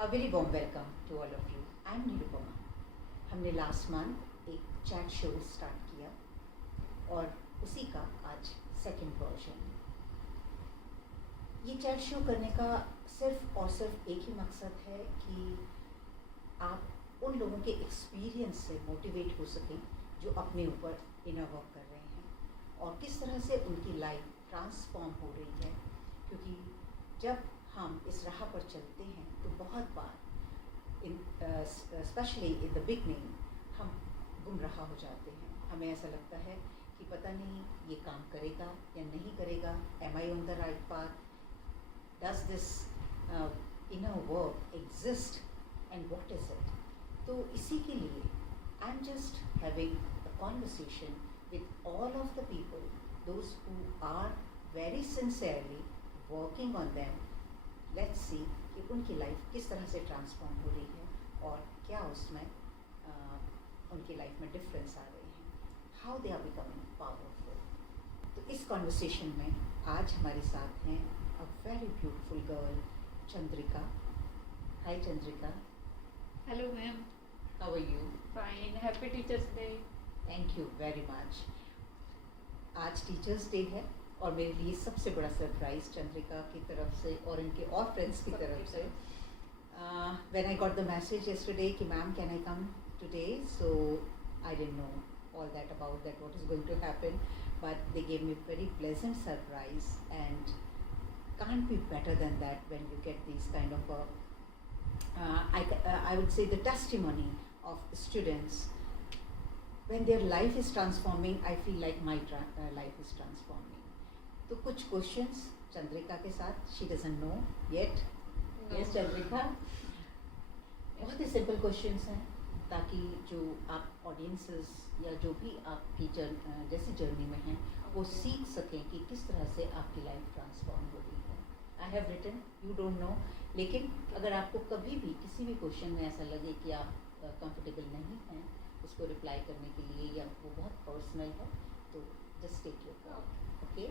A very warm welcome to all of you. I'm Nirupama. हमने last month एक chat show start किया और उसी का आज सेकंड वर्जन। ये चैट शो करने का सिर्फ और सिर्फ एक ही मकसद है कि आप उन लोगों के एक्सपीरियंस से मोटिवेट हो सकें जो अपने ऊपर इनर वर्क कर रहे हैं और किस तरह से उनकी लाइफ ट्रांसफॉर्म हो रही है। क्योंकि जब हम इस राह पर चलते हैं तो बहुत बार स्पेशली इन द बिगनिंग हम गुमराह हो जाते हैं। हमें ऐसा लगता है कि पता नहीं ये काम करेगा या नहीं करेगा, am I on the right path, does this inner work exist and what is it. तो इसी के लिए I am just having a conversation with all of the people those who are very sincerely working on them. Let's see कि उनकी life किस तरह से transform हो रही है और क्या उसमें उनकी लाइफ में डिफरेंस आ रहे हैं, how they are becoming powerful. तो इस कॉन्वर्सेशन में आज हमारे साथ हैं a very beautiful girl Chandrika. Hi Chandrika. Hello ma'am. How are you? Fine, happy teachers day. Thank you very much. आज टीचर्स डे है और मेरे लिए सबसे बड़ा सरप्राइज चंद्रिका की तरफ से और इनके और फ्रेंड्स की तरफ से when I got the message yesterday कि ma'am can I come today, so I didn't know all that about that what is going to happen, but they gave me very pleasant surprise and can't be better than that when you get these kind of I would say the testimony of students when their life is transforming. I feel like my life is transforming. तो कुछ questions Chandrika के साथ, she doesn't know yet. Yes Chandrika, बहुत ही simple questions हैं ताकि जो आप audiences या जो भी आपकी जैसी जर्नी में हैं वो सीख सकें कि किस तरह से आपकी लाइफ ट्रांसफॉर्म हो रही है। I have written, you don't know, लेकिन अगर आपको कभी भी किसी भी क्वेश्चन में ऐसा लगे कि आप कंफर्टेबल नहीं हैं उसको रिप्लाई करने के लिए या वो बहुत पर्सनल है तो just take your call. Okay,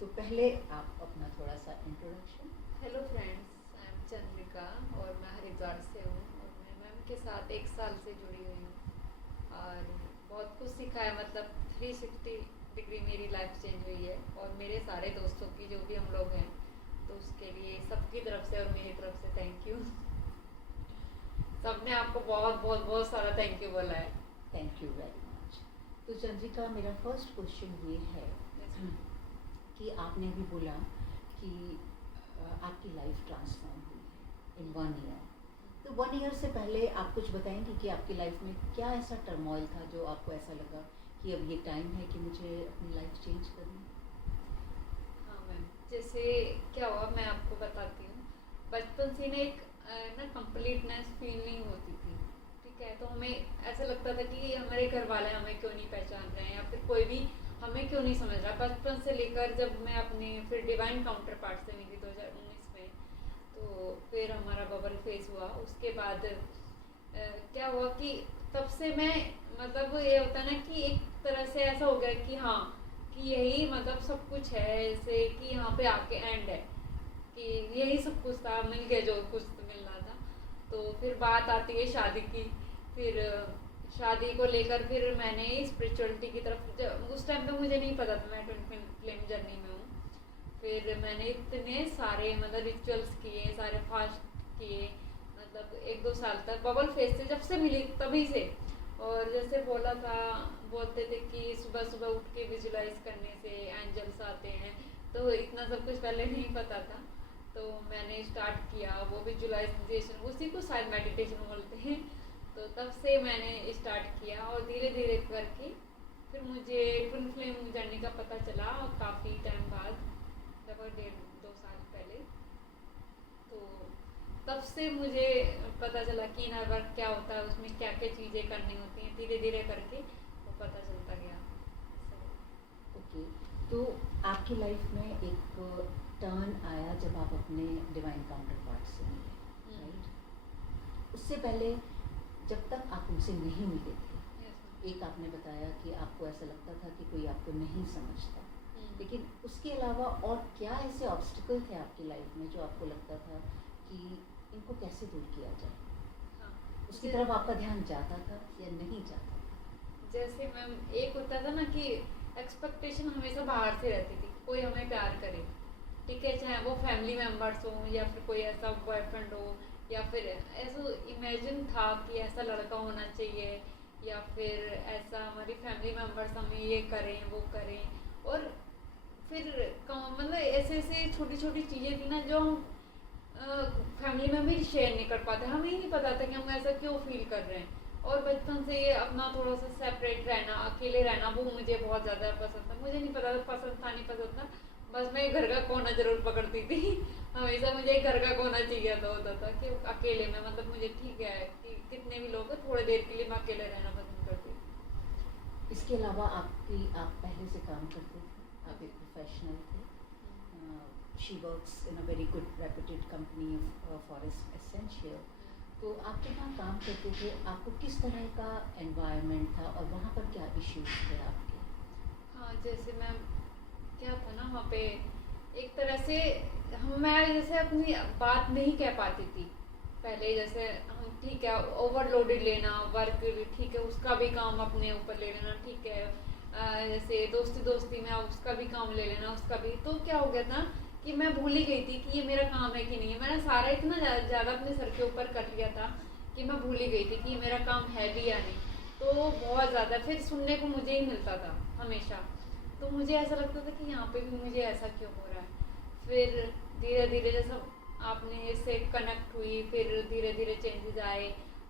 तो पहले आप अपना थोड़ा सा introduction. Hello friends, I am Chandrika और मैं हरिद्वार से हूँ और मैं मैम के साथ 1 साल से जुड़ी हुई हूँ और बहुत कुछ सीखा है। मतलब 360 डिग्री मेरी लाइफ चेंज हुई है और मेरे सारे दोस्तों की जो भी हम लोग हैं तो उसके लिए सबकी तरफ से और मेरी तरफ से थैंक यू। सबने आपको बहुत बहुत बहुत सारा थैंक यू बोला है। Thank you very much. तो चंद्रिका, मेरा फर्स्ट क्वेश्चन ये है कि आपने भी बोला कि आपकी लाइफ ट्रांसफॉर्म हुई है इन 1 ईयर। तो 1 ईयर से पहले आप कुछ बताएंगे कि आपकी लाइफ में क्या ऐसा टर्मोइल था जो आपको ऐसा लगा कि अब ये टाइम है कि मुझे अपनी लाइफ चेंज करनी। हाँ मैम, जैसे क्या हुआ मैं आपको बताती हूँ। बचपन से ना एक ना कंप्लीटनेस फीलिंग होती थी, ठीक है। तो हमें ऐसा लगता था कि हमारे घर वाले हमें क्यों नहीं पहचान रहे हैं या फिर कोई भी हमें क्यों नहीं समझ रहा। बचपन से लेकर जब मैं अपने फिर डिवाइन काउंटर पार्ट से मिली 2019 में, तो फिर हमारा बबल फेस हुआ। उसके बाद क्या हुआ कि तब से मैं मतलब ये होता है ना कि एक तरह से ऐसा हो गया कि हाँ कि यही मतलब सब कुछ है, ऐसे कि यहाँ पे आके एंड है कि यही सब कुछ था, मिल गया जो कुछ तो मिल रहा था। तो फिर बात आती है शादी की। फिर शादी को लेकर फिर मैंने स्पिरिचुअलिटी की तरफ, उस टाइम तो मुझे नहीं पता था मैं ट्विन फ्लेम जर्नी में हूँ। फिर मैंने इतने सारे मतलब रिचुअल्स किए, सारे फास्ट किए, मतलब 1-2 साल तक बबल फेस से जब से मिली तभी से। और जैसे बोलते थे कि सुबह सुबह उठ के विजुलाइज करने से एंजल्स आते हैं, तो इतना सब कुछ पहले नहीं पता था। तो मैंने स्टार्ट किया वो विजुलाइजेशन, उसी को शायद मेडिटेशन बोलते हैं। तो तब से मैंने स्टार्ट किया और धीरे धीरे करके फिर मुझे ट्विन फ्लेम जर्नी का पता चला और काफ़ी टाइम बाद, लगभग 1.5-2 साल पहले। तो तब से मुझे पता चला कि इनर वर्क क्या होता है, उसमें क्या क्या चीज़ें करनी होती हैं। धीरे धीरे करके वो पता चलता गया। ओके, तो आपकी लाइफ में एक टर्न आया जब आप अपने डिवाइन काउंटर पार्ट से मिले, राइट? उससे पहले जब तक आप उनसे नहीं मिले थे, एक आपने बताया कि आपको ऐसा लगता था कि कोई आपको नहीं समझता, लेकिन उसके अलावा और क्या ऐसे ऑब्स्टिकल थे आपकी लाइफ में जो आपको लगता था कि इनको कैसे दूर किया जाए? हाँ, उसकी जै- तरफ आपका ध्यान जाता था या नहीं जाता था? जैसे मैम एक होता था ना कि एक्सपेक्टेशन हमेशा बाहर से रहती थी, कोई हमें प्यार करे, ठीक है, चाहे वो फैमिली मेम्बर्स हो या फिर कोई ऐसा बॉयफ्रेंड हो, या फिर ऐसा इमेजिन था कि ऐसा लड़का होना चाहिए, या फिर ऐसा हमारी फैमिली मेम्बर्स हमें ये करें वो करें। और फिर मतलब ऐसे ऐसे छोटी छोटी चीज़ें थी ना जो हम फैमिली में भी शेयर नहीं कर पाते, हमें ही नहीं पता था कि हम ऐसा क्यों फील कर रहे हैं। और बचपन से ये अपना थोड़ा सा सेपरेट रहना, अकेले रहना, वो मुझे बहुत ज़्यादा पसंद था। मुझे नहीं पता था पसंद था नहीं पसंद था, बस मैं घर का कोना जरूर पकड़ती थी। हमेशा मुझे घर का कोना चाहिए था, होता था कि अकेले में, मतलब मुझे ठीक है कि कितने भी लोग हैं, थोड़ी देर के लिए मैं अकेले रहना पसंद करती थी। इसके अलावा आप पहले से काम करते थे, आप एक प्रोफेशनल थे। She works in a very good reputed company forest essential. तो आप जब वहाँ काम करते थे, आपको किस तरह का एनवायरनमेंट था और वहाँ पर क्या इश्यूज थे आपके? हाँ, जैसे मैम क्या था ना वहाँ पे, एक तरह से मैं जैसे अपनी बात नहीं कह पाती थी पहले। जैसे हम ठीक है ओवरलोडेड लेना वर्क, ठीक है उसका भी काम अपने ऊपर ले लेना, ठीक है जैसे दोस्ती दोस्ती में उसका भी काम ले लेना, उसका भी। तो क्या हो गया था कि मैं भूल ही गई थी कि ये मेरा काम है कि नहीं है। मैंने सारा इतना ज़्यादा अपने सर के ऊपर कर लिया था कि मैं भूल ही गई थी कि ये मेरा काम है भी या नहीं। तो बहुत ज़्यादा फिर सुनने को मुझे ही मिलता था हमेशा। तो मुझे ऐसा लगता था कि यहाँ पे भी मुझे ऐसा क्यों हो रहा है। फिर धीरे धीरे जैसा आपने इससे कनेक्ट हुई, फिर धीरे धीरे चेंजेस आए।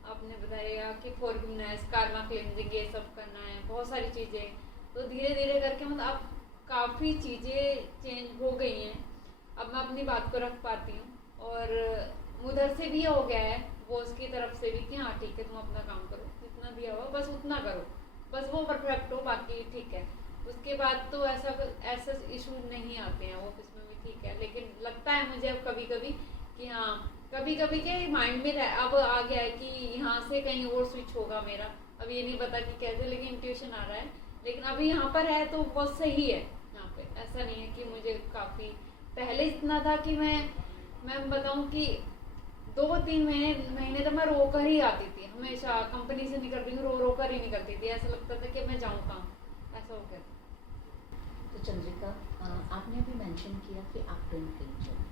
आपने बताया कि फॉरगिवनेस, कार्मा क्लेंजिंग, ये सब करना है, बहुत सारी चीज़ें। तो धीरे धीरे करके मतलब अब काफ़ी चीज़ें चेंज हो गई हैं। अब मैं अपनी बात को रख पाती हूँ, और उधर से भी हो गया है बॉस की तरफ से भी कि हाँ ठीक है तुम अपना काम करो, जितना दिया हुआ बस उतना करो, बस वो परफेक्ट हो, बाकी ठीक है। उसके बाद तो ऐसा इशू नहीं आते हैं ऑफिस में भी, ठीक है। लेकिन लगता है मुझे अब कभी कभी कि हाँ, कभी कभी क्या माइंड में अब आ गया है कि यहाँ से कहीं और स्विच होगा मेरा। अब ये नहीं पता कि कैसे, लेकिन इंट्यूशन आ रहा है। लेकिन अभी यहाँ पर है तो बहुत सही है यहाँ पे। ऐसा नहीं है कि मुझे काफ़ी पहले इतना था कि मैं बताऊँ कि 2-3 महीने तो मैं रो कर ही आती थी, हमेशा कंपनी से निकलती हूँ रो कर ही निकलती थी। ऐसा लगता था कि मैं जाऊँ कहाँ, ऐसा हो गया। तो चंद्रिका, आपने अभी मेंशन किया कि आप ट्विन फ्लेम जर्नी,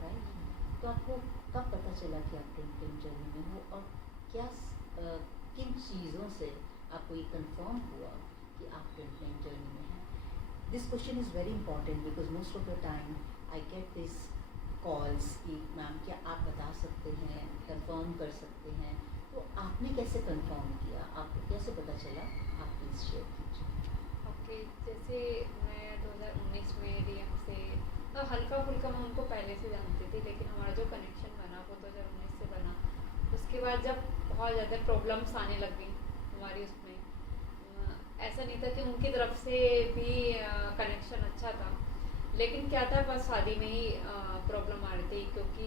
राइट? तो आपको कब पता चला कि आप ट्विन फ्लेम जर्नी में हो, और क्या किन चीज़ों से आपको ये कंफर्म हुआ कि आप ट्विन फ्लेम जर्नी में हैं? This question is very important because most of the time I get this calls कि मैम क्या आप बता सकते हैं, कंफर्म कर सकते हैं। तो आपने कैसे कंफर्म किया, आपको कैसे पता चला? आप प्लीज़ शेयर कीजिए। ओके, जैसे मैं 2019 में डीएम से तो हल्का फुल्का मैं उनको पहले से जानती थी, लेकिन हमारा जो कनेक्शन बना वो 2019 से बना। उसके बाद जब बहुत ज़्यादा प्रॉब्लम्स आने लग गई हमारी उसमें, ऐसा नहीं था कि उनकी तरफ से भी कनेक्शन अच्छा था, लेकिन क्या था बस शादी में ही प्रॉब्लम आ रही थी, क्योंकि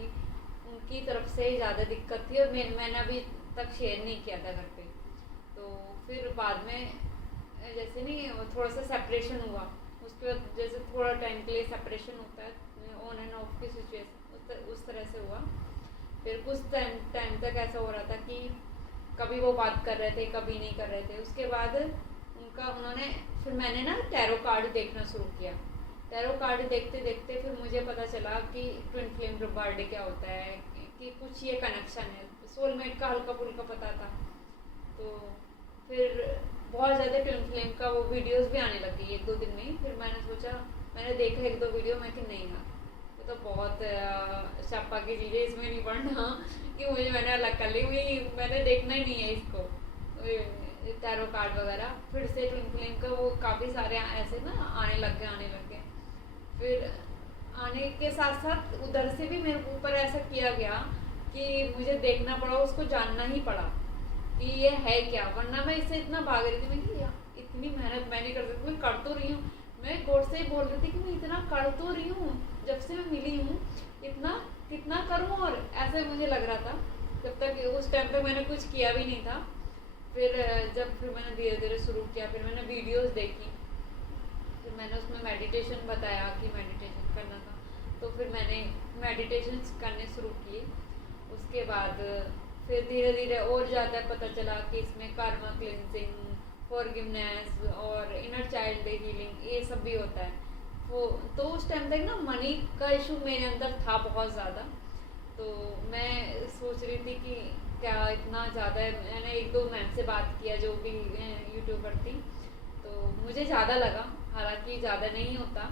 उनकी तरफ से ज़्यादा दिक्कत थी और मैंने अभी तक शेयर नहीं किया था घर पे। तो फिर बाद में जैसे नहीं थोड़ा सा सेपरेशन हुआ, उसके बाद जैसे थोड़ा टाइम के लिए सेपरेशन होता है, ऑन एंड ऑफ की सिचुएशन उस तरह से हुआ। फिर कुछ टाइम तक ऐसा हो रहा था कि कभी वो बात कर रहे थे कभी नहीं कर रहे थे। उसके बाद फिर मैंने ना टैरो कार्ड देखना शुरू किया। टैरो कार्ड देखते देखते फिर मुझे पता चला कि ट्विन फ्लेम बर्थडे क्या होता है, कि कुछ ये कनेक्शन है, सोलमेट का हल्का फुल्का पता था। तो फिर बहुत ज़्यादा ट्विन फ्लेम का वो वीडियोस भी आने लग गई 1-2 दिन में ही। फिर मैंने सोचा, मैंने देखा 1-2 वीडियो में कि नहीं ना, ये तो बहुत शापा की चीज़ें, इसमें नहीं पढ़ना कि मैंने अलग कर ली, मैंने देखना ही नहीं है इसको टैरो कार्ड वगैरह। फिर से ट्विन फ्लेम का वो काफ़ी सारे ऐसे ना आने लग गए। फिर आने के साथ साथ उधर से भी मेरे ऊपर ऐसा किया गया कि मुझे देखना पड़ा, उसको जानना ही पड़ा कि ये है क्या, वरना मैं इससे इतना भाग रही थी। मैं कि इतनी मेहनत मैं नहीं कर सकती, मैं कर तो रही हूँ। मैं गौर से ही बोल रही थी कि मैं इतना कर तो रही हूँ, जब से मैं मिली हूँ इतना कितना करूँ, और ऐसे मुझे लग रहा था। जब तक उस टाइम पे मैंने कुछ किया भी नहीं था। फिर मैंने धीरे धीरे शुरू किया, फिर मैंने वीडियोस देखी, फिर मैंने उसमें मेडिटेशन बताया कि मेडिटेशन करना था, तो फिर मैंने मेडिटेशन करने शुरू किए। उसके बाद फिर धीरे धीरे और ज़्यादा पता चला कि इसमें कर्मा क्लिनजिंग, फॉरगिवनेस और इनर चाइल्ड हीलिंग ये सब भी होता है। वो तो उस टाइम तक ना मनी का इशू मेरे अंदर था बहुत ज़्यादा। तो मैं सोच रही थी कि क्या इतना ज़्यादा है। मैंने एक दो मैम से बात किया जो भी यूट्यूबर थी, तो मुझे ज़्यादा लगा, हालांकि ज़्यादा नहीं होता।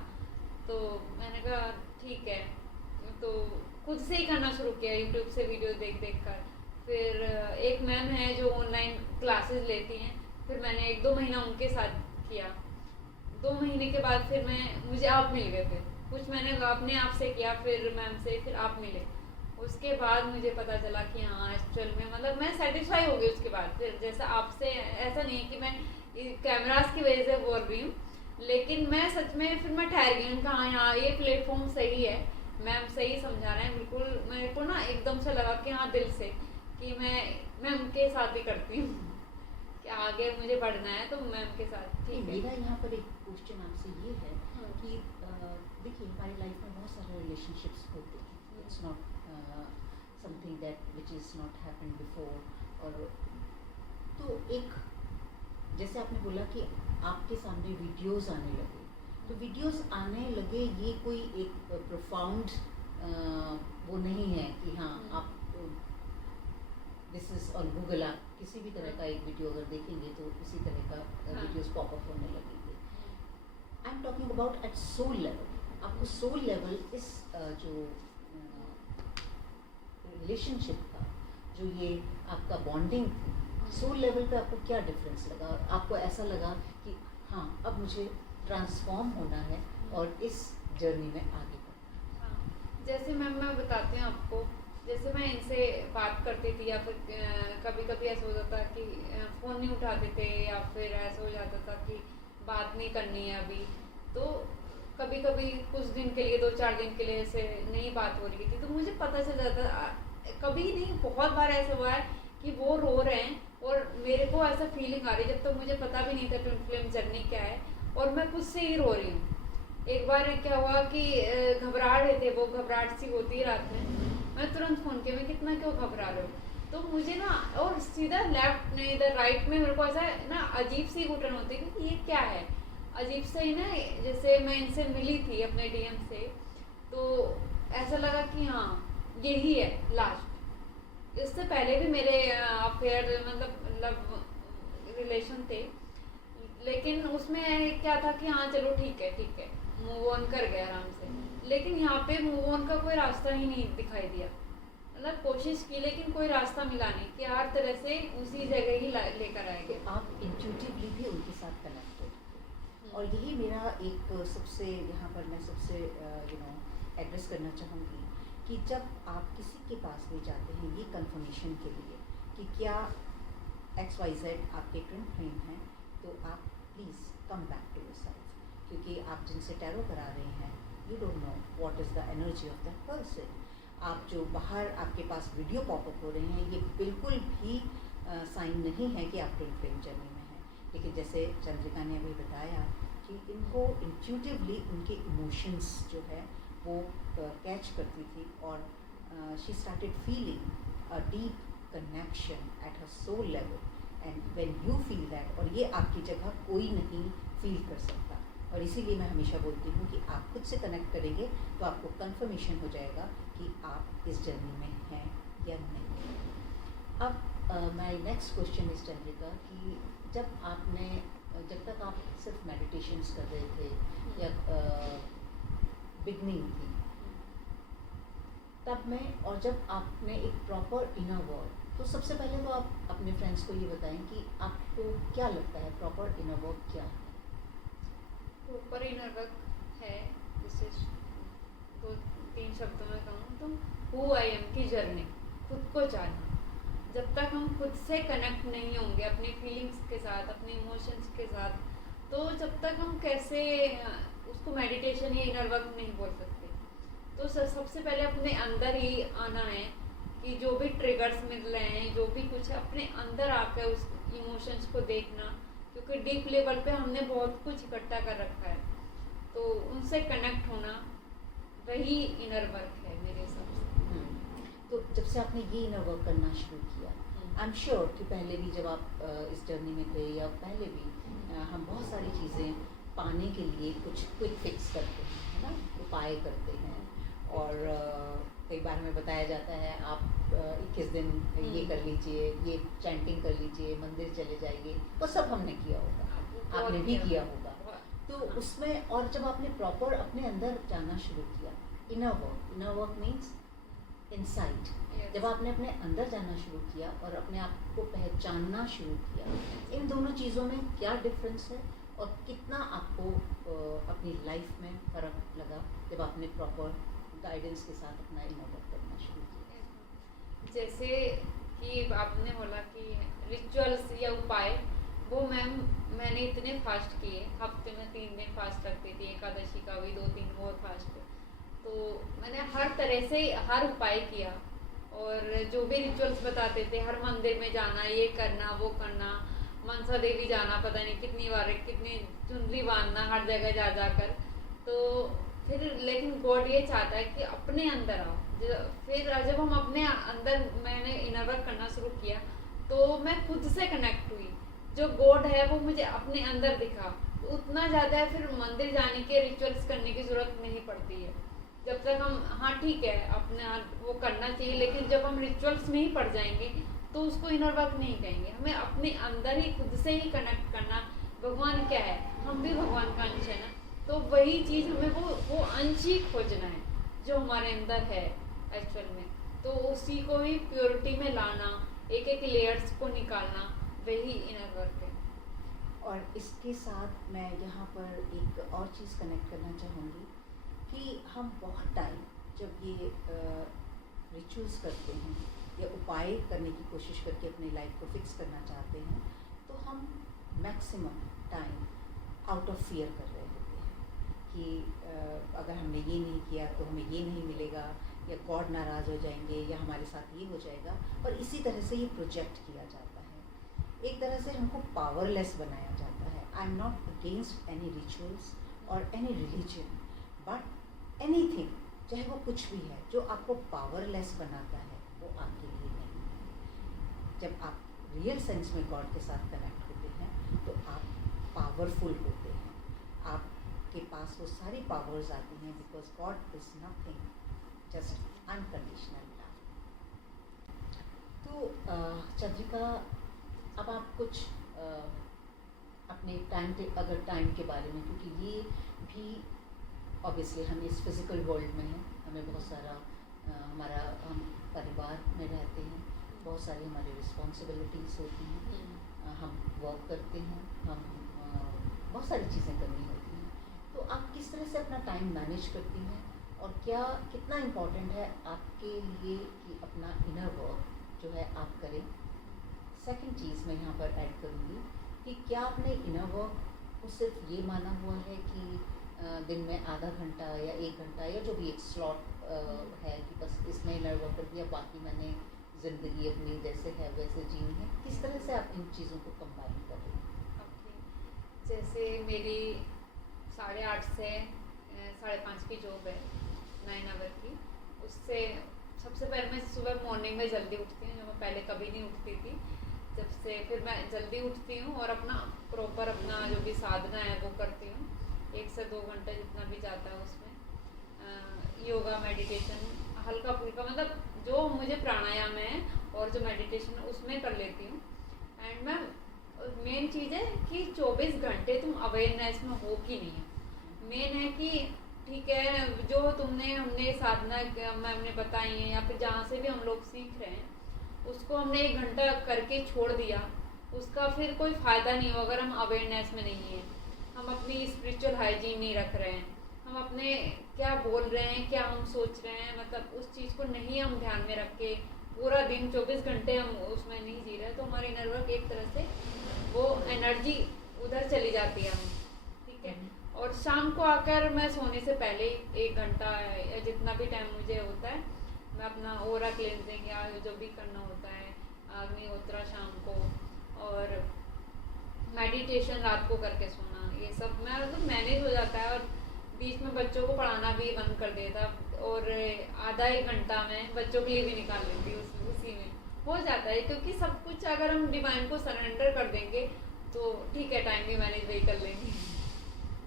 तो मैंने कहा ठीक है, तो खुद से ही करना शुरू किया यूट्यूब से वीडियो देख देख कर। फिर एक मैम है जो ऑनलाइन क्लासेस लेती हैं, फिर मैंने 1-2 महीना उनके साथ किया। 2 महीने के बाद फिर मुझे आप मिल गए। फिर कुछ मैंने अपने आप से किया, फिर मैम से, फिर आप मिले। उसके बाद मुझे पता चला कि हाँ एक्चुअल में मतलब मैं सेटिस्फाई हो गई उसके बाद। फिर जैसा आपसे ऐसा नहीं है कि मैं कैमरास की वजह से बोल रही हूँ, लेकिन मैं सच में फिर मैं ठहर गई हूँ कि हाँ यहाँ ये प्लेटफॉर्म सही है, मैम सही समझा रहे हैं। बिल्कुल मेरे को ना एकदम से लगा कि हाँ दिल से कि मैं उनके साथ ही करती हूँ कि आगे मुझे बढ़ना है तो मैं उनके साथ। ठीक है, मेरा यहाँ पर एक क्वेश्चन आपसे ये है हाँ। कि देखिए हमारी लाइफ में बहुत सारे रिलेशनशिप्स होते हैं, it's not something that which is not happened before. और तो एक जैसे आपने बोला कि आपके सामने वीडियोस आने लगे, तो वीडियोस आने लगे ये कोई एक प्रोफाउंड वो नहीं है कि हाँ आप दिस इज़ ऑन गूगल, आप किसी भी तरह का एक वीडियो अगर देखेंगे तो उसी तरह का वीडियोस पॉपअप होने लगेंगे। I am talking about at soul level. आपको सोल लेवल इस जो रिलेशनशिप का जो ये आपका बॉन्डिंग थी, सोल लेवल पे आपको क्या डिफरेंस लगा और आपको ऐसा लगा कि हाँ अब मुझे ट्रांसफॉर्म होना है और इस जर्नी में आगे बढ़ना है? हाँ, जैसे मैं बताती हूँ आपको। जैसे मैं इनसे बात करती थी या फिर कभी कभी ऐसा हो जाता कि फ़ोन नहीं उठाते थे, या फिर ऐसा हो जाता था कि बात नहीं करनी है अभी। तो कभी कभी कुछ दिन के लिए, 2-4 दिन के लिए ऐसे नहीं बात हो रही थी, तो मुझे पता चल जाता। कभी नहीं, बहुत बार ऐसा हुआ है कि वो रो रहे हैं और मेरे को ऐसा फीलिंग आ रही है, जब तक मुझे पता भी नहीं था ट्विन फ्लेम जर्नी क्या है, और मैं खुद से ही रो रही हूँ। एक बार क्या हुआ कि घबरा रहे थे, वो घबराहट सी होती है रात में। मैं तुरंत फ़ोन किया, मैं कितना क्यों घबरा रहे हो। तो मुझे ना, और सीधा लेफ्ट नहीं इधर राइट में मेरे को ऐसा ना अजीब सी घुटन होती है कि ये क्या है, अजीब सा ही ना। जैसे मैं इनसे मिली थी अपने डीएम से, तो ऐसा लगा कि हाँ यही है लास्ट। इससे पहले भी मेरे अफेयर मतलब लव रिलेशन थे, लेकिन उसमें क्या था कि हाँ चलो ठीक है मूव ऑन कर गए आराम से। लेकिन यहाँ पे मूव ऑन का कोई रास्ता ही नहीं दिखाई दिया। मतलब कोशिश की लेकिन कोई रास्ता मिला नहीं कि हर तरह से उसी जगह ही लेकर आएंगे। तो आप इंट्यूटिवली भी उनके साथ कनेक्टेड, और यही मेरा एक सबसे यहाँ पर मैं सबसे एड्रेस करना चाहूँगी कि जब आप किसी के पास भी जाते हैं ये कंफर्मेशन के लिए कि क्या XYZ आपके ट्विन फ्लेम हैं, तो आप please come back to yourself, क्योंकि आप जिनसे टैरो करा रहे हैं you don't know what is the energy of that person. आप जो बाहर आपके पास वीडियो पॉपअप हो रहे हैं ये बिल्कुल भी साइन नहीं है कि आप ट्विन फ्लेम जर्नी में हैं। लेकिन जैसे चंद्रिका ने अभी बताया कि इनको इंट्यूटिवली उनके इमोशंस जो है वो कैच करती थी, और she started feeling a deep connection at her soul level, and when you feel that, और ये आपकी जगह कोई नहीं फील कर सकता। और इसीलिए मैं हमेशा बोलती हूँ कि आप खुद से कनेक्ट करेंगे तो आपको कंफर्मेशन हो जाएगा कि आप इस जर्नी में हैं या नहीं। अब my next question is Chandrika कि जब तक आप सिर्फ मेडिटेशंस कर रहे थे या बिगनिंग थी तब में, और जब आपने एक प्रॉपर इनर वर्क, तो सबसे पहले तो आप अपने फ्रेंड्स को ये बताएं कि आपको क्या लगता है प्रॉपर इनर वर्क क्या है? प्रॉपर इनर वर्क है, जैसे 2-3 शब्दों में कहूँ तो हु आई एम की जर्नी, खुद को जानना। जब तक हम खुद से कनेक्ट नहीं होंगे अपनी फीलिंग्स के साथ, अपने इमोशंस के साथ, तो जब तक हम कैसे उसको मेडिटेशन या इनर वर्क नहीं बोल सकते। तो सबसे पहले अपने अंदर ही आना है कि जो भी ट्रिगर्स मिल रहे हैं, जो भी कुछ है, अपने अंदर आकर उस इमोशंस को देखना, क्योंकि डीप लेवल पे हमने बहुत कुछ इकट्ठा कर रखा है, तो उनसे कनेक्ट होना वही इनर वर्क है मेरे हिसाब से। तो जब से आपने ये इनर वर्क करना शुरू किया, आई एम श्योर कि पहले भी जब आप इस जर्नी में थे या पहले भी हम बहुत सारी चीज़ें पाने के लिए कुछ क्विक फिक्स करते हैं, है ना, उपाय करते हैं। और कई बार हमें बताया जाता है आप 21 दिन ये कर लीजिए, ये चैंटिंग कर लीजिए, मंदिर चले जाइए, वो सब हमने किया होगा, आपने भी किया होगा। तो उसमें और जब आपने प्रॉपर अपने अंदर जाना शुरू किया, इनर वर्क मीन्स इनसाइड, जब आपने अपने अंदर जाना शुरू किया और अपने आप को पहचानना शुरू किया, इन दोनों चीज़ों में क्या डिफरेंस है और कितना आपको अपनी लाइफ में फ़र्क लगा जब आपने प्रॉपर गाइडेंस के साथ अपना इनर वर्क करना शुरू किया? जैसे कि आपने बोला कि रिचुअल्स या उपाय, वो मैंने इतने फास्ट किए, हफ्ते में 3 दिन फास्ट रखती थी, एकादशी का भी 2-3 और फास्ट। तो मैंने हर तरह से हर उपाय किया और जो भी रिचुअल्स बताते थे, हर मंदिर में जाना, ये करना, वो करना, मनसा देवी जाना, पता नहीं कितनी बार, कितनी चुनरी बांधना हर जगह जा जाकर। तो फिर लेकिन गॉड ये चाहता है कि अपने अंदर आओ। फिर जब हम अपने अंदर, मैंने इनर वर्क करना शुरू किया तो मैं खुद से कनेक्ट हुई, जो गॉड है वो मुझे अपने अंदर दिखा। तो उतना ज़्यादा फिर मंदिर जाने के, रिचुअल्स करने की ज़रूरत नहीं पड़ती है जब तक हम, हाँ ठीक है अपने वो करना चाहिए, लेकिन जब हम रिचुअल्स में ही पड़ जाएंगे तो उसको इनर वर्क नहीं कहेंगे। हमें अपने अंदर ही खुद से ही कनेक्ट करना, भगवान क्या है, हम भी भगवान का अंश है ना, तो वही चीज़ हमें वो अंश ही खोजना है जो हमारे अंदर है एक्चुअल में। तो उसी को ही प्योरिटी में लाना, एक एक लेयर्स को निकालना, वही इनर वर्क है। और इसके साथ मैं यहाँ पर एक और चीज़ कनेक्ट करना चाहूँगी कि हम बहुत टाइम जब ये रिचुअल्स करते हैं या उपाय करने की कोशिश करके अपनी लाइफ को फिक्स करना चाहते हैं, तो हम maximum time out of fear कर रहे होते हैं कि अगर हमने ये नहीं किया तो हमें ये नहीं मिलेगा, या गॉड नाराज़ हो जाएंगे, या हमारे साथ ये हो जाएगा। और इसी तरह से ये प्रोजेक्ट किया जाता है, एक तरह से हमको पावरलेस बनाया जाता है। I am not against any rituals और एनी रिलीजन, बट एनीथिंग, चाहे वो कुछ भी है, जो आपको पावरलेस बनाता है वो आपके लिए नहीं है। जब आप रियल सेंस में गॉड के साथ कनेक्ट होते हैं तो आप पावरफुल होते हैं, आपके पास वो सारी पावर्स आती हैं, because God is nothing, just unconditional love. तो चंद्रिका, अब आप कुछ अपने अगर टाइम के बारे में, क्योंकि ये भी ऑब्वियसली हम इस फिज़िकल वर्ल्ड में हैं, हमें बहुत सारा हमारा, हम परिवार में रहते हैं, बहुत सारी हमारी रिस्पॉन्सिबिलिटीज़ होती हैं, हम वर्क करते हैं, हम बहुत सारी चीज़ें करनी होती हैं। तो आप किस तरह से अपना टाइम मैनेज करती हैं और कितना इम्पोर्टेंट है आपके लिए कि अपना इनर वर्क जो है आप करें? सेकंड चीज़ मैं यहाँ पर ऐड करूँगी कि क्या आपने इनर वर्क को सिर्फ ये माना हुआ है कि दिन में आधा घंटा या 1 घंटा या जो भी एक स्लॉट है कि बस इसमें इनर वर्क कर दिया, बाकी मैंने ज़िंदगी अपनी जैसे है वैसे जीनी है? किस तरह से आप इन चीज़ों को कंबाइन कर रही हैं? जैसे मेरी 8:30 से 5:30 की जॉब है, 9 आवर की। उससे सबसे पहले मैं सुबह मॉर्निंग में जल्दी उठती हूँ, जो मैं पहले कभी नहीं उठती थी। जब से फिर मैं जल्दी उठती हूँ और अपना प्रॉपर अपना जो भी साधना है वो करती हूँ, 1 से 2 घंटे जितना भी जाता है उसमें योगा, मेडिटेशन, हल्का फुल्का, मतलब जो मुझे प्राणायाम है और जो मेडिटेशन है उसमें कर लेती हूँ। एंड मैं, मेन चीज़ है कि 24 घंटे तुम अवेयरनेस में हो कि नहीं है। मेन है कि ठीक है, जो हमने साधना मैंने बताई है या फिर जहाँ से भी हम लोग सीख रहे हैं उसको हमने 1 घंटा करके छोड़ दिया, उसका फिर कोई फ़ायदा नहीं हो अगर हम अवेयरनेस में नहीं है, हम अपनी स्पिरिचुअल हाइजीन नहीं रख रहे हैं, हम अपने क्या बोल रहे हैं, क्या हम सोच रहे हैं, मतलब उस चीज़ को नहीं हम ध्यान में रख के पूरा दिन 24 घंटे हम उसमें नहीं जी रहे, तो हमारे इनर वर्क एक तरह से वो एनर्जी उधर चली जाती है हम, ठीक है। और शाम को आकर मैं सोने से पहले 1 घंटा या जितना भी टाइम मुझे होता है, मैं अपना ओरा क्लेंजिंग या जो भी करना होता है, अग्निहोत्रा शाम को, और मेडिटेशन रात को करके सोना, ये सब मैं मतलब मैनेज हो जाता है। और बीच में बच्चों को पढ़ाना भी बंद कर दिया था, और आधा एक घंटा मैं बच्चों के लिए भी निकाल लेती हूँ उसी में हो जाता है, क्योंकि सब कुछ अगर हम डिवाइन को सरेंडर कर देंगे तो ठीक है, टाइम भी मैनेज वही कर लेंगे।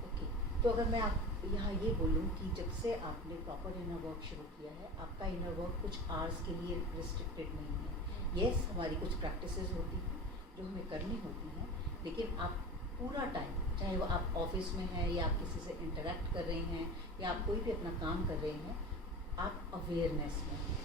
ओके, तो अगर मैं आप यहाँ ये बोलूँ कि जब से आपने प्रॉपर इनर वर्क शुरू किया है, आपका इनर वर्क कुछ आवर्स के लिए रिस्ट्रिक्टेड नहीं है। यस, हमारी कुछ प्रैक्टिसेस होती हैं जो हमें करनी होती हैं, लेकिन आप पूरा टाइम, चाहे वो आप ऑफिस में हैं या आप किसी से इंटरेक्ट कर रहे हैं या आप कोई भी अपना काम कर रहे हैं, आप अवेयरनेस में हैं।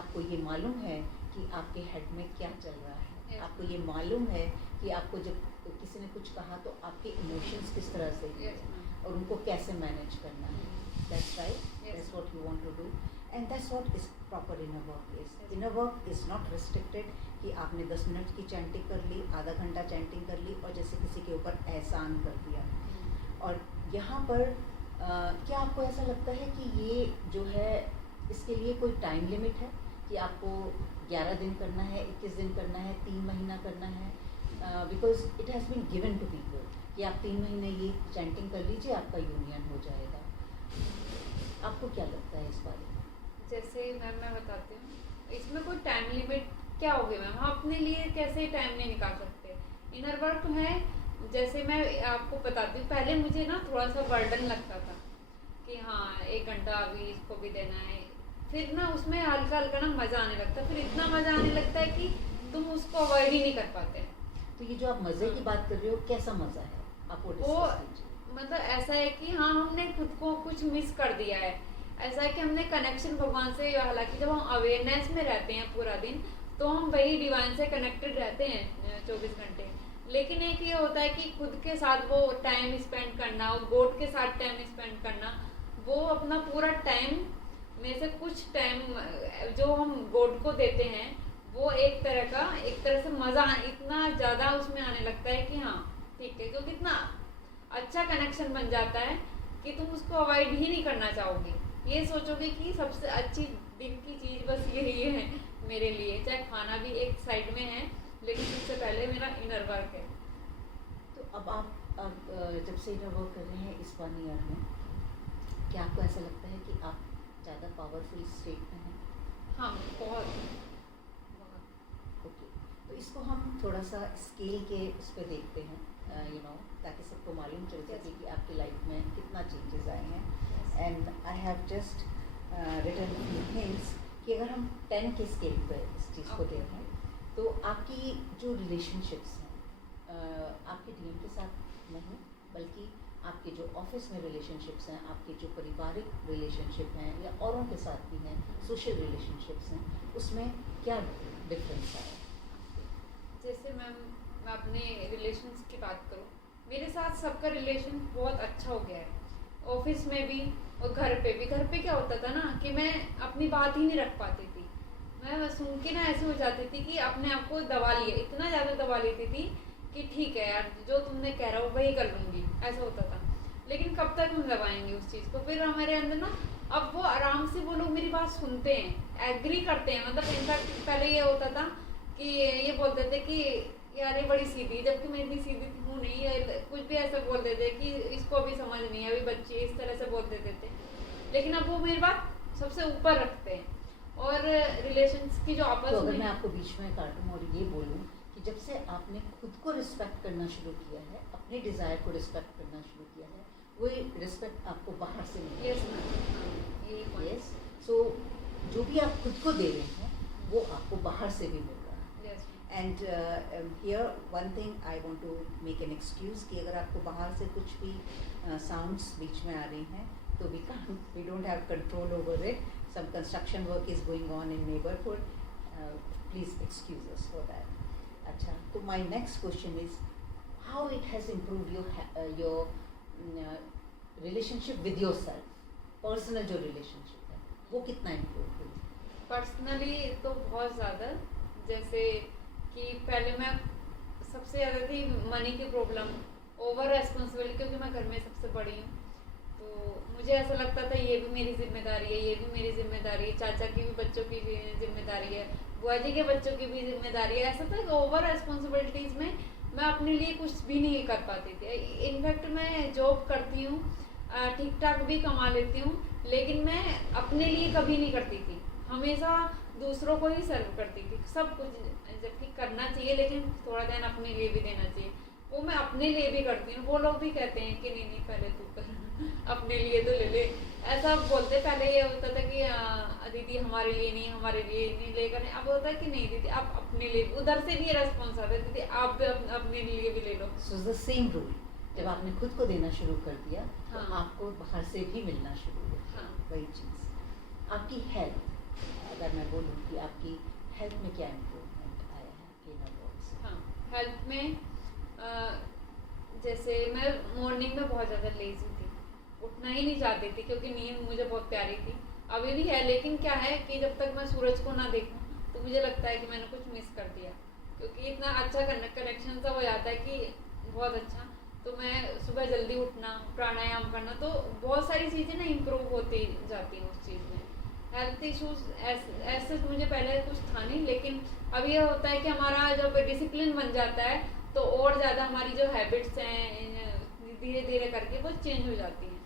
आपको ये मालूम है कि आपके हेड में क्या चल रहा है, Yes. आपको ये मालूम है कि आपको जब किसी ने कुछ कहा तो आपके इमोशंस किस तरह से हैं Yes, ma'am. और उनको कैसे मैनेज करना है। That's right, Yes. That's what you want to do and that's what is proper inner work is. Yes. Inner work is not restricted कि आपने 10 मिनट की चैंटिंग कर ली, आधा घंटा चैंटिंग कर ली और जैसे किसी के ऊपर एहसान कर दिया। और यहाँ पर क्या आपको ऐसा लगता है कि ये जो है इसके लिए कोई टाइम लिमिट है कि आपको 11 दिन करना है, 21 दिन करना है, 3 महीना करना है? Because it has been given to people कि आप 3 महीने ये चैंटिंग कर लीजिए, आपका यूनियन हो जाएगा। आपको क्या लगता है इस बारे में? जैसे मैम मैं बताती हूँ, इसमें कोई टाइम लिमिट क्या होगी मैम, हम अपने लिए कैसे टाइम नहीं निकाल सकते। इनर वर्क है, जैसे मैं आपको बताती हूँ, पहले मुझे ना थोड़ा सा बर्डन लगता था कि हाँ 1 घंटा अभी इसको भी देना है, फिर ना उसमें हल्का हल्का ना मज़ा आने लगता है, फिर इतना मज़ा आने लगता है कि तुम उसको अवॉइड ही नहीं कर पाते। तो ये जो आप मज़े की बात कर रहे हो, कैसा मज़ा है आप वो डिस्कस कीजिए। मतलब ऐसा है कि हाँ हमने खुद को कुछ मिस कर दिया है, ऐसा है कि हमने कनेक्शन भगवान से, हालांकि जब हम अवेयरनेस में रहते हैं पूरा दिन तो हम वही डिवाइन से कनेक्टेड रहते हैं 24 घंटे, लेकिन एक ये होता है कि खुद के साथ वो टाइम स्पेंड करना, वो गॉड के साथ टाइम स्पेंड करना, वो अपना पूरा टाइम में से कुछ टाइम जो हम गॉड को देते हैं वो एक तरह से मज़ा इतना ज़्यादा उसमें आने लगता है कि हाँ ठीक है, क्योंकि इतना अच्छा कनेक्शन बन जाता है कि तुम उसको अवॉइड ही नहीं करना चाहोगे। ये सोचोगे कि सबसे अच्छी दिन की चीज़ बस यही है मेरे लिए, चाहे खाना भी एक साइड में है लेकिन सबसे पहले मेरा इनर वर्क है। तो अब आप जब से इनर वर्क कर रहे हैं इस 1 ईयर में, क्या आपको ऐसा लगता है कि आप ज़्यादा पावरफुल स्टेट में हैं? हाँ बहुत। ओके, तो इसको हम थोड़ा सा स्केल के उस पर देखते हैं, ताकि सबको मालूम चल सके कि आपकी लाइफ में कितना चेंजेस आए हैं। And I have just written few things कि अगर हम 10 के स्केल पर इस चीज़ को देखें तो आपकी जो रिलेशनशिप्स हैं, आपके टीम के साथ नहीं बल्कि आपके जो ऑफिस में रिलेशनशिप्स हैं, आपके जो पारिवारिक रिलेशनशिप हैं या औरों के साथ भी हैं, सोशल रिलेशनशिप्स हैं, उसमें क्या डिफरेंस आया? जैसे मैं अपने रिलेशंस की बात करूँ, मेरे साथ सबका रिलेशन बहुत अच्छा हो गया है, ऑफिस में भी और घर पे भी। घर पे क्या होता था ना कि मैं अपनी बात ही नहीं रख पाती थी, मैं सुन के ना ऐसे हो जाती थी कि अपने आप को दबा लिए, इतना ज़्यादा दबा लेती थी कि ठीक है यार जो तुमने कह रहा हो वही कर लूँगी, ऐसा होता था। लेकिन कब तक हम दबाएंगे उस चीज़ को, फिर हमारे अंदर ना अब वो आराम से वो लोग मेरी बात सुनते हैं, एग्री करते हैं। मतलब इनफैक्ट पहले ये होता था कि ये बोलते थे कि यार ये बड़ी सीधी, जबकि मैं इतनी सीधी हूँ नहीं, या कुछ भी ऐसा बोल देते कि इसको अभी समझ नहीं है, अभी बच्ची है, इस तरह से बोल देते थे। लेकिन अब वो मेरी बात सबसे ऊपर रखते हैं। और रिलेशंस की जो आपस तो अगर में मैं आपको बीच में काटूं और ये बोलूं कि जब से आपने खुद को रिस्पेक्ट करना शुरू किया है, अपने डिज़ायर को रिस्पेक्ट करना शुरू किया है, वही रिस्पेक्ट आपको बाहर से मिले। यस, सो जो भी आप खुद को दे रहे हैं वो आपको बाहर से भी मिल रहा है। And here one thing I want to make an excuse कि अगर आपको बाहर से कुछ भी साउंड्स बीच में आ रही हैं तो we don't have control over it. Some construction work is going on in neighborhood. Please excuse us for that. अच्छा, तो my next question is how it has improved your relationship with yourself. Personal जो relationship है वो कितना improve हुई? Personally तो बहुत ज़्यादा, जैसे कि पहले मैं सबसे ज़्यादा थी मनी की प्रॉब्लम, ओवर रेस्पॉन्सिबिलिटी, क्योंकि मैं घर में सबसे बड़ी हूँ तो मुझे ऐसा लगता था ये भी मेरी जिम्मेदारी है, ये भी मेरी जिम्मेदारी है, चाचा की भी बच्चों की भी जिम्मेदारी है, बुआ जी के बच्चों की भी जिम्मेदारी है। ऐसा था कि ओवर रेस्पॉन्सिबिलिटीज़ में मैं अपने लिए कुछ भी नहीं कर पाती थी। इनफैक्ट मैं जॉब करती हूँ, ठीक ठाक भी कमा लेती हूँ, लेकिन मैं अपने लिए कभी नहीं करती थी, हमेशा दूसरों को ही सर्व करती थी सब कुछ, जबकि करना चाहिए लेकिन थोड़ा ध्यान अपने लिए भी देना चाहिए। वो मैं अपने लिए भी करती हूँ, वो लोग भी कहते हैं कि नहीं नहीं पहले तू कर अपने लिए तो ले ले, ऐसा बोलते। पहले ये होता था कि दीदी हमारे लिए नहीं, हमारे लिए नहीं लेकर, अब होता है कि नहीं दीदी आप अपने लिए, उधर से भी रेस्पॉन्स आता है दीदी आप भी अपने लिए भी ले लो। सो द सेम रूल, जब आपने खुद को देना शुरू कर दिया तो हाँ। आपको बाहर से भी मिलना शुरू हो गया। हाँ। वही चीज़। आपकी हेल्थ, अगर मैं बोलूँ कि आपकी हेल्थ में क्या इम्प्रूवमेंट आया है इन वर्क से? हाँ, हेल्थ में जैसे मैं मॉर्निंग में बहुत ज़्यादा लेजी थी, उठना ही नहीं चाहती थी क्योंकि नींद मुझे बहुत प्यारी थी, अभी भी है। लेकिन क्या है कि जब तक मैं सूरज को ना देखूं तो मुझे लगता है कि मैंने कुछ मिस कर दिया, क्योंकि इतना अच्छा कनेक्शन सा हो जाता है कि बहुत अच्छा। तो मैं सुबह जल्दी उठना, प्राणायाम करना, तो बहुत सारी चीज़ें ना इम्प्रूव होती जाती हैं उस चीज़ में। हेल्थ इश्यूज ऐसे मुझे पहले कुछ था नहीं, लेकिन अब ये होता है कि हमारा जब डिसिप्लिन बन जाता है तो और ज़्यादा हमारी जो हैबिट्स हैं धीरे धीरे करके वो चेंज हो जाती हैं।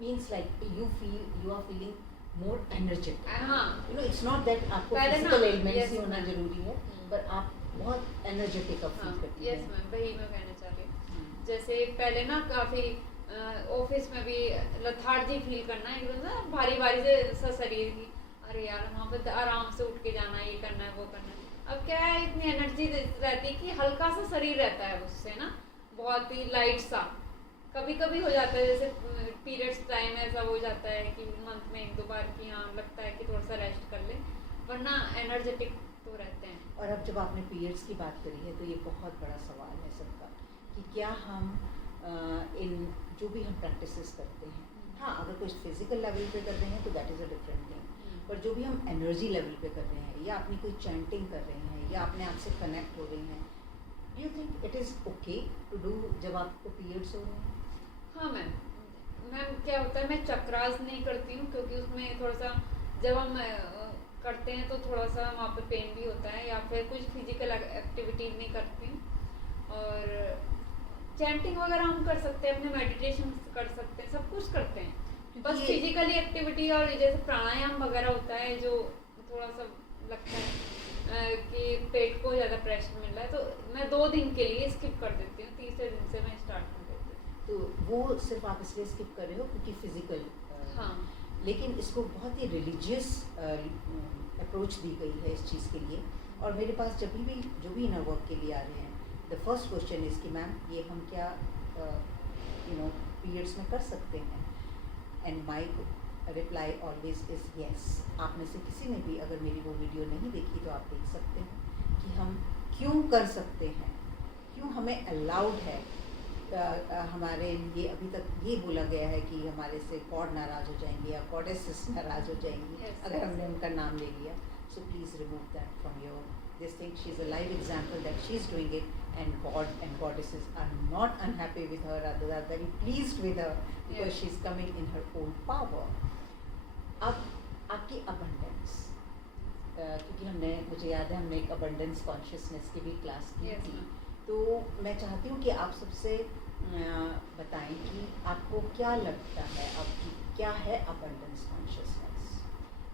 Means like you are feeling more energetic. हाँ, you know it's not that आपको पहले ना- फिजिकल एलिमेंट्स yes, ही होना ma'am. जरूरी है, पर आप बहुत एनर्जेटिक अब हाँ, फील करती यस हैं। मैम, वही मैं कहना चाह रही हूँ। जैसे पहले ना काफ़ी ऑफिस में भी लथार्जी फील करना, एकदम ना भारी भारी से सा शरीर की, अरे यार वहाँ पे आराम से उठ के जाना है, ये करना है वो करना है। अब क्या है, इतनी एनर्जी रहती है कि हल्का सा शरीर रहता है उससे ना, बहुत ही लाइट सा। कभी कभी हो जाता है जैसे पीरियड्स टाइम ऐसा हो जाता है कि मंथ में 1-2 बार कि हाँ लगता है कि थोड़ा सा रेस्ट कर ले, वरना एनर्जेटिक तो रहते हैं। और अब जब आपने पीरियड्स की बात करी है तो ये बहुत बड़ा सवाल है सबका कि क्या हम इन जो भी हम प्रैक्टिसेस करते हैं, हाँ अगर कुछ फिजिकल लेवल पे कर रहे हैं तो that is a different thing, पर जो भी हम एनर्जी लेवल पे कर रहे हैं या अपनी कोई चैंटिंग कर रहे हैं या अपने आप से कनेक्ट हो रहे हैं, do you think it is okay to do जब आपको पीरियड्स हो रहे हैं? हाँ मैम क्या होता है, मैं चक्रास नहीं करती हूँ क्योंकि उसमें थोड़ा सा जब हम करते हैं तो थोड़ा सा वहाँ पे पेन भी होता है, या फिर कुछ फिजिकल एक्टिविटी नहीं करती हूँ। और चैंटिंग वगैरह हम कर सकते हैं, अपने मेडिटेशन कर सकते हैं, सब कुछ करते हैं। बस फिजिकली एक्टिविटी और जैसे प्राणायाम वगैरह होता है जो थोड़ा सा लगता है कि पेट को ज़्यादा प्रेशर मिल रहा है, तो मैं 2 दिन के लिए स्किप कर देती हूँ, तीसरे दिन से मैं स्टार्ट कर देती हूँ। तो वो सिर्फ आप इसलिए स्किप कर रहे हो क्योंकि फिजिकल, हाँ, लेकिन इसको बहुत ही रिलीजियस अप्रोच दी गई है इस चीज़ के लिए। और मेरे पास जब भी जो भी इनर वर्क के लिए आ रहे हैं, द फर्स्ट क्वेश्चन इज़ कि मैम ये हम क्या पीरियड्स में कर सकते हैं, and my reply always is yes. आप में से किसी ने भी अगर मेरी वो वीडियो नहीं देखी तो आप देख सकते हैं कि हम क्यों कर सकते हैं, क्यों हमें अलाउड है। हमारे लिए अभी तक ये बोला गया है कि हमारे से गॉड नाराज़ हो जाएंगे या गॉडेसेस नाराज़ हो जाएंगी Yes, अगर yes. हमने उनका नाम ले लिया। So please remove that from your this thing. She is a live example that she is doing it, and God and goddesses are not unhappy with her, rather are very pleased with her because Yes. she's coming in her own power. अब आपकी abundance, क्योंकि मुझे याद है हमने एक abundance consciousness की भी क्लास की Yes, थी, ma'am. तो मैं चाहती हूँ कि आप सबसे बताएं कि आपको क्या लगता है, आपकी क्या है abundance consciousness?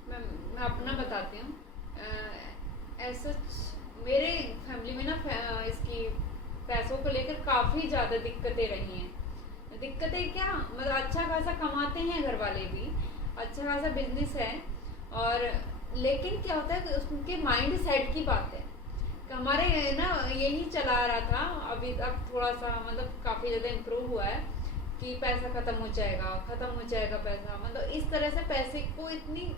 मैं अपना बताती हूँ। ऐसा मेरे फैमिली में ना इसकी पैसों को लेकर काफ़ी ज़्यादा दिक्कतें रही हैं। दिक्कतें क्या, मतलब अच्छा खासा कमाते हैं घर वाले भी, अच्छा खासा बिजनेस है, और लेकिन क्या होता है कि उनके माइंड सेट की बात है कि हमारे ना यही चला आ रहा था, अभी तक थोड़ा सा मतलब काफ़ी ज़्यादा इम्प्रूव हुआ है कि पैसा ख़त्म हो जाएगा पैसा, मतलब इस तरह से पैसे को इतनी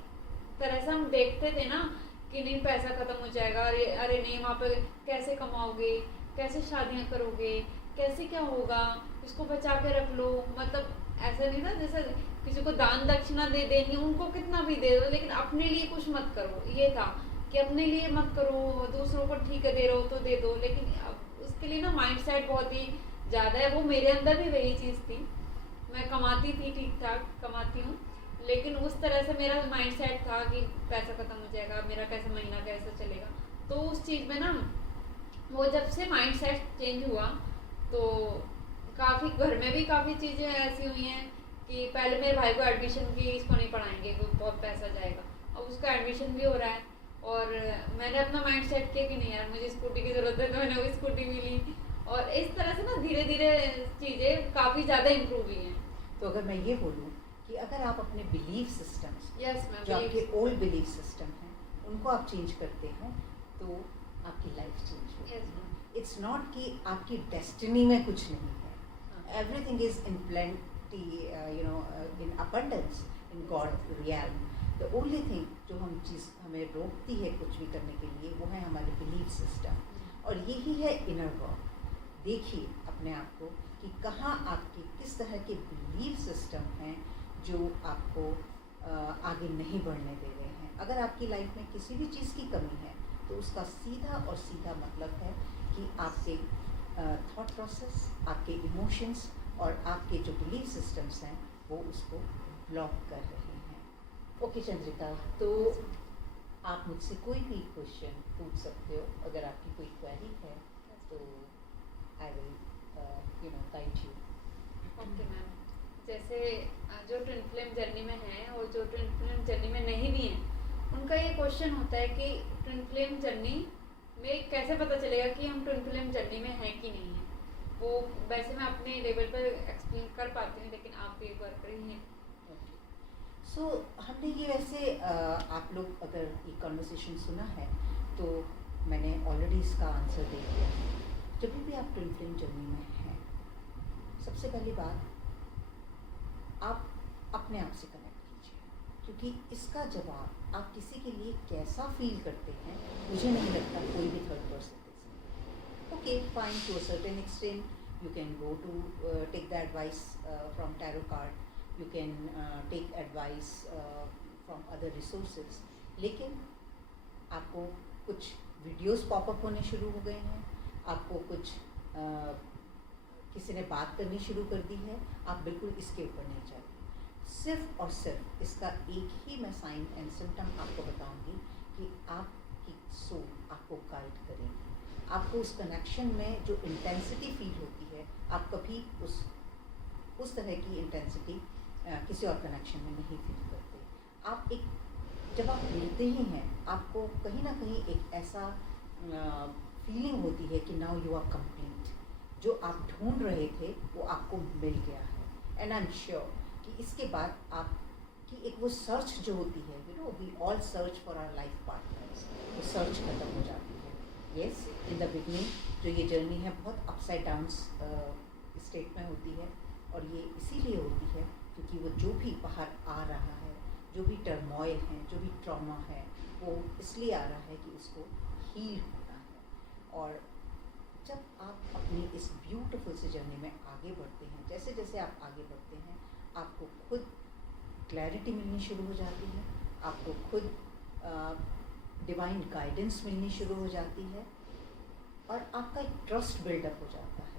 तरह से हम देखते थे ना कि नहीं पैसा ख़त्म हो जाएगा, अरे नहीं वहाँ पे कैसे कमाओगे, कैसे शादियाँ करोगे, कैसे क्या होगा, इसको बचा के रख लो। मतलब ऐसा नहीं ना जैसे किसी को दान दक्षिणा दे देनी, उनको कितना भी दे दो लेकिन अपने लिए कुछ मत करो, ये था कि अपने लिए मत करो, दूसरों को ठीक है दे रहे हो तो दे दो। लेकिन अब उसके लिए ना माइंड सेट बहुत ही ज़्यादा है, वो मेरे अंदर भी वही चीज़ थी। मैं कमाती थी, ठीक ठाक कमाती हूँ, लेकिन उस तरह से मेरा माइंड सेट था कि पैसा ख़त्म हो जाएगा, मेरा कैसे महीना कैसे चलेगा। तो उस चीज़ में ना वो जब से माइंड सेट चेंज हुआ तो काफ़ी घर में भी काफ़ी चीज़ें ऐसी हुई हैं कि पहले मेरे भाई को एडमिशन की, इसको नहीं पढ़ाएंगे, बहुत पैसा जाएगा। अब उसका एडमिशन भी हो रहा है और मैंने अपना माइंड सेट किया कि नहीं यार मुझे स्कूटी की ज़रूरत है, तो मैंने वो स्कूटी भी ली। और इस तरह से ना धीरे धीरे चीज़ें काफ़ी ज़्यादा इम्प्रूव हुई हैं। तो अगर मैं ये बोलूँ कि अगर आप अपने बिलीफ सिस्टम्स, यस मैम, जो आपके ओल्ड बिलीफ सिस्टम हैं, उनको आप चेंज करते हैं तो आपकी लाइफ चेंज होगी। Yes ma'am. इट्स नॉट कि आपकी डेस्टिनी में कुछ नहीं है, everything is in plenty, in abundance in God realm. The only thing जो हमें रोकती है कुछ भी करने के लिए, वो है हमारे बिलीफ सिस्टम, और यही है इनर वर्क। देखिए अपने आप को कि कहाँ आपके किस तरह के बिलीफ सिस्टम हैं जो आपको आगे नहीं बढ़ने दे रहे हैं। अगर आपकी लाइफ में किसी भी चीज़ की कमी है तो उसका सीधा और सीधा मतलब है कि आपके थॉट प्रोसेस, आपके इमोशंस और आपके जो बिलीफ सिस्टम्स हैं वो उसको ब्लॉक कर रहे हैं। ओके चंद्रिका, तो आप मुझसे कोई भी क्वेश्चन पूछ सकते हो। अगर आपकी कोई क्वेरी है तो I will guide you. Okay ma'am, जैसे जो ट्विन फ्लेम जर्नी में हैं और जो ट्विन फ्लेम जर्नी में नहीं भी हैं, उनका ये क्वेश्चन होता है कि ट्विन फ्लेम जर्नी में कैसे पता चलेगा कि हम ट्विन फ्लेम जर्नी में हैं कि नहीं है। वो वैसे मैं अपने लेवल पर एक्सप्लेन कर पाती हूँ, लेकिन आप भी एक बार करिए। सो हमने ये वैसे आप लोग अगर ये कन्वर्सेशन सुना है तो मैंने ऑलरेडी इसका आंसर दे दिया है। जब भी आप ट्विन फ्लेम जर्नी में हैं, सबसे पहली बात आप अपने आप से कनेक्ट कीजिए, क्योंकि इसका जवाब आप किसी के लिए कैसा फील करते हैं मुझे नहीं लगता कोई भी थर्ड पर्सन दे सकता। Okay fine, to a certain extent you can go to take the advice from tarot card, you can take advice from other resources, लेकिन आपको कुछ वीडियोस पॉपअप होने शुरू हो गए हैं, आपको कुछ किसी ने बात करनी शुरू कर दी है, आप बिल्कुल इसके ऊपर नहीं जाइए। सिर्फ और सिर्फ इसका एक ही मैं साइन एंड सिम्टम आपको बताऊंगी कि आपकी सोल आपको गाइड करेगी। आपको उस कनेक्शन में जो इंटेंसिटी फील होती है, आप कभी उस तरह की इंटेंसिटी किसी और कनेक्शन में नहीं फील करते। आप जब आप मिलते ही हैं, आपको कहीं ना कहीं एक ऐसा फीलिंग होती है कि नाउ यू आर कंप्लीट। जो आप ढूंढ रहे थे वो आपको मिल गया है। एंड आई एम श्योर कि इसके बाद आपकी एक वो सर्च जो होती है, we all search for our life partners, वो सर्च खत्म हो जाती है। येस, इन द बिगनिंग जो ये जर्नी है बहुत अपसाइड डाउन स्टेट में होती है, और ये इसीलिए होती है क्योंकि वो जो भी बाहर आ रहा है, जो भी टर्मोइल है, जो भी ट्रॉमा है, वो इसलिए आ रहा है कि उसको हील होना है। और जब आप अपनी इस ब्यूटीफुल सी जर्नी में आगे बढ़ते हैं, जैसे जैसे आप आगे बढ़ते हैं, आपको खुद क्लैरिटी मिलनी शुरू हो जाती है, आपको खुद डिवाइन गाइडेंस मिलनी शुरू हो जाती है, और आपका एक ट्रस्ट बिल्डअप हो जाता है।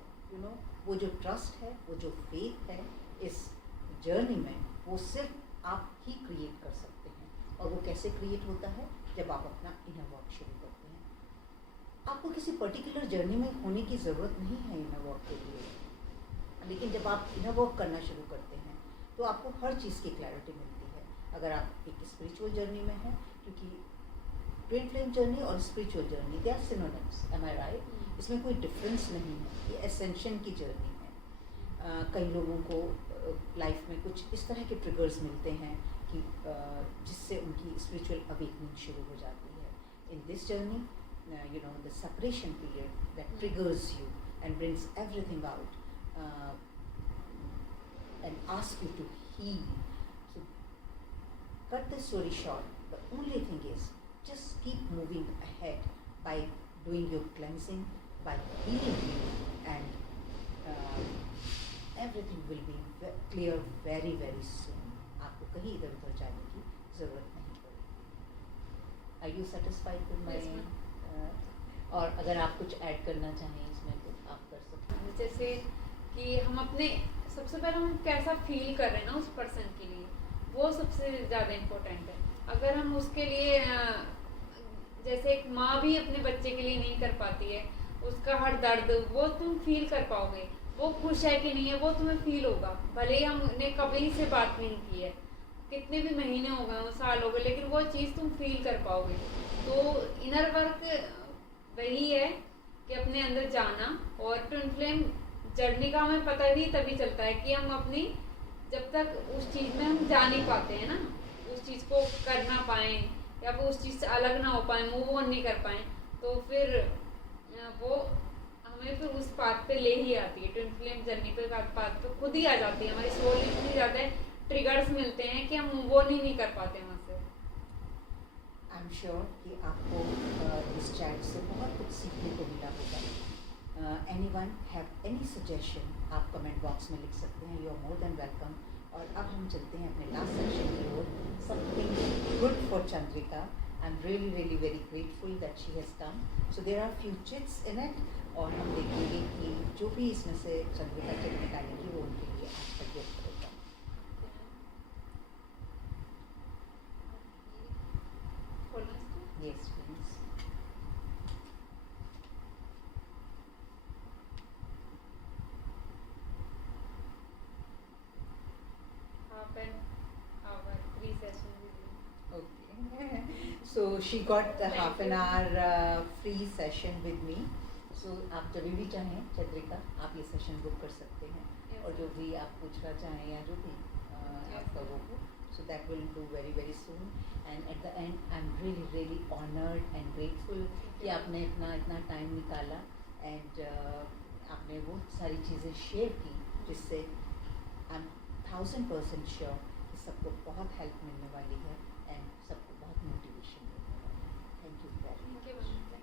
वो जो ट्रस्ट है, वो जो फेथ है इस जर्नी में, वो सिर्फ आप ही क्रिएट कर सकते हैं। और वो कैसे क्रिएट होता है? जब आप अपना इनर वर्क शुरू करते हैं। आपको किसी पर्टिकुलर जर्नी में होने की ज़रूरत नहीं है इनर वर्क के लिए, लेकिन जब आप इनर वर्क करना शुरू करते हैं तो आपको हर चीज़ की क्लैरिटी मिलती है। अगर आप एक स्पिरिचुअल जर्नी में हैं, क्योंकि ट्विन फ्लेम जर्नी और spiritual journey they are synonyms, am I right? इसमें कोई डिफरेंस नहीं है, ये एसेंशन की जर्नी है। कई लोगों को लाइफ में कुछ इस तरह के ट्रिगर्स मिलते हैं कि जिससे उनकी स्पिरिचुअल अवेकनिंग शुरू हो जाती है। In this journey the separation period that triggers you and brings everything out and ask you to heal. So cut the story short, the only thing is just keep moving ahead by doing your cleansing, by healing you, and everything will be clear very very soon. आपको कहीं इधर उधर जाने की ज़रूरत नहीं पड़ेगी। Are you satisfied with my? और अगर आप कुछ ऐड करना चाहें इसमें तो आप कर सकते हैं। जैसे कि हम अपने सबसे पहले हम कैसा फील कर रहे हैं ना उस पर्सन के लिए, वो सबसे ज़्यादा इम्पोर्टेंट है। अगर हम उसके लिए जैसे एक माँ भी अपने बच्चे के लिए नहीं कर पाती है, उसका हर दर्द वो तुम फील कर पाओगे। वो खुश है कि नहीं है वो तुम्हें फील होगा, भले ही हमने कभी से बात नहीं की है, कितने भी महीने हो गए हो, साल हो गए, लेकिन वो चीज़ तुम फील कर पाओगे। तो इनर वर्क वही है कि अपने अंदर जाना, और ट्विन फ्लेम जर्नी का हमें पता भी तभी चलता है कि हम अपनी, जब तक उस चीज़ में हम जा नहीं पाते हैं ना, उस चीज़ को कर ना पाएँ या फिर उस चीज़ से अलग ना हो पाए, मूव ऑन नहीं कर पाएँ, तो फिर वो हमें फिर उस पाथ पे ले ही आती है, ट्विन फ्लेम जर्नी पे पाथ पे खुद ही आ जाती है, हमारी सोल इतनी ज़्यादा ट्रिगर्स मिलते हैं कि हम मूव ऑन ही नहीं कर पाते वहाँ से। आई एम श्योर कि आपको इस चैट से बहुत कुछ सीखने को मिला होगा। एनीवन हैव एनी सजेशन, आप कमेंट बॉक्स में लिख सकते हैं, you are more than welcome. और अब हम चलते हैं अपने लास्ट सेक्शन की ओर, something good for Chandrika. I am really really very grateful that she has come. So there are few chits in it, और हम देखेंगे कि जो भी इसमें से चंद्रिका चिट निकालेगी वो उनके लिए आज का गिफ्ट होगा। Yes, please. Half an hour, 3 sessions with you. Okay. So she got the half an hour free session with me. So आप जब भी चाहें चंद्रिका, आप ये सेशन बुक कर सकते हैं, Yes, और जो sir. भी आप पूछना चाहें या जो भी आपका वो हो, so that will do very very soon. And at the end I'm really really honored and grateful कि आपने इतना टाइम निकाला, and आपने वो सारी चीज़ें शेयर की जिससे आई एम 1000% श्योर कि सबको बहुत हेल्प मिलने वाली है, एंड सबको बहुत मोटिवेशन मिलने वाली है। Thank you very Thank you, much. ma'am.